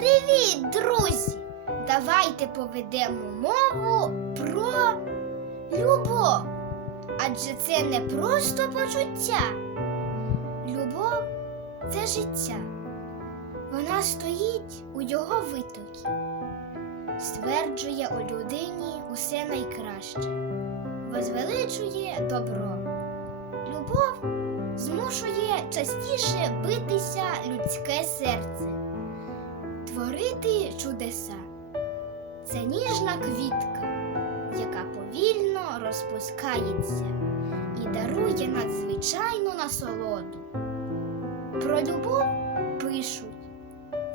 Привіт, друзі! Давайте поведемо мову про любов. Адже це не просто почуття. Любов це життя. Вона стоїть у його витокі, стверджує у людині усе найкраще, возвеличує добро. Любов змушує частіше битися людське серце творити чудеса. Це ніжна квітка, яка повільно розпускається і дарує надзвичайну насолоду. Про любов пишуть,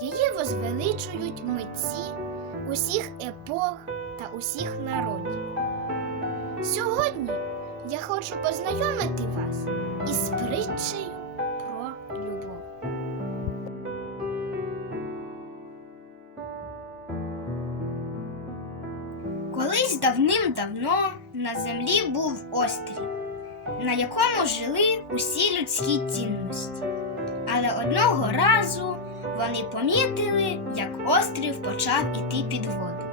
її возвеличують митці усіх епох та усіх народів. Сьогодні я хочу познайомити вас із притчею Колись давним-давно на землі був острів, на якому жили усі людські цінності. Але одного разу вони помітили, як острів почав іти під воду.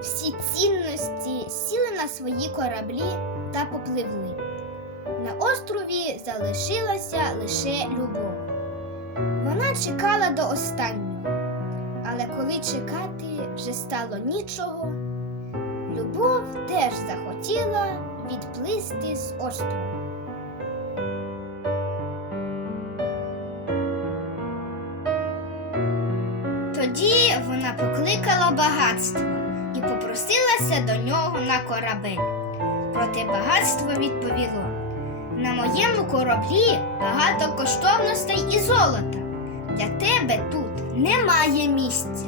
Всі цінності сіли на свої кораблі та попливли. На острові залишилася лише любов. Вона чекала до останнього, але коли чекати вже стало нічого, любов теж захотіла відплисти з острова. Тоді вона покликала багатство і попросилася до нього на корабель. Проте багатство відповіло. На моєму кораблі багато коштовностей і золота. Для тебе тут немає місця.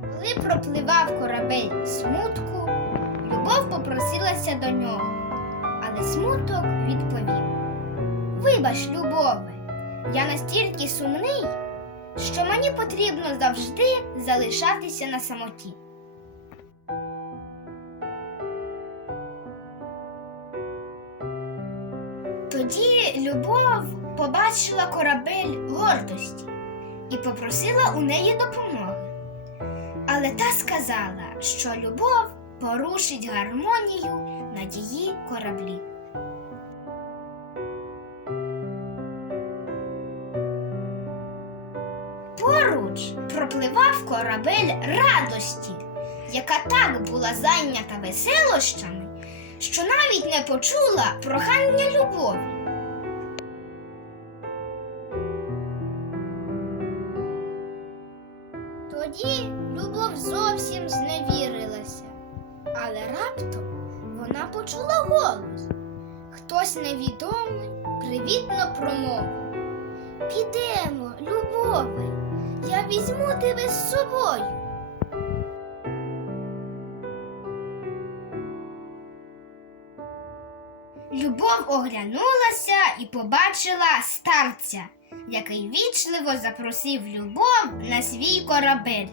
Коли пропливав корабель смутку, любов попросилася до нього, але смуток відповів: Вибач, любове, я настільки сумний, що мені потрібно завжди залишатися на самоті. Тоді Любов побачила корабель гордості і попросила у неї допомоги. Але та сказала, що любов порушить гармонію на її кораблі. Поруч пропливав корабель радості, яка так була зайнята веселощами, що навіть не почула прохання любові. Але раптом вона почула голос. Хтось невідомий привітно промовив. Підемо, любове, я візьму тебе з собою. Любов оглянулася і побачила старця, який вічливо запросив любов на свій корабель.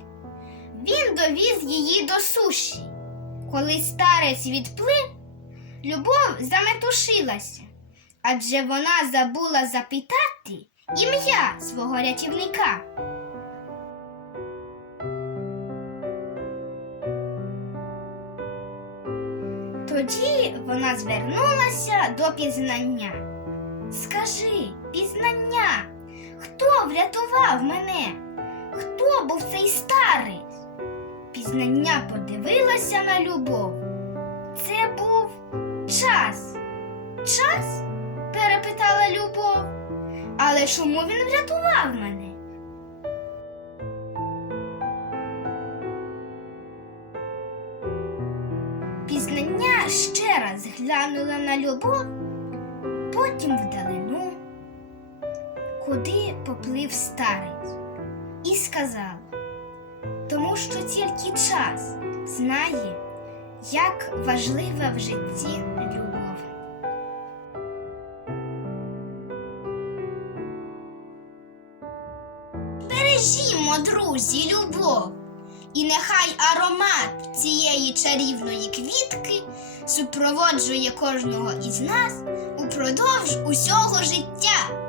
Він довіз її до суші. Коли старець відплив, любов заметушилася, адже вона забула запитати ім'я свого рятівника. Тоді вона звернулася до пізнання. Скажи, пізнання, хто врятував мене? Хто був цей старець? Пізнання подивилася на любов. Це був час. Час? перепитала любов. Але чому він врятував мене? Пізнання ще раз глянула на любов, потім вдалину, куди поплив старець, і сказала, тому що тільки час знає, як важлива в житті любов. Бережімо, друзі, любов, і нехай аромат цієї чарівної квітки супроводжує кожного із нас упродовж усього життя.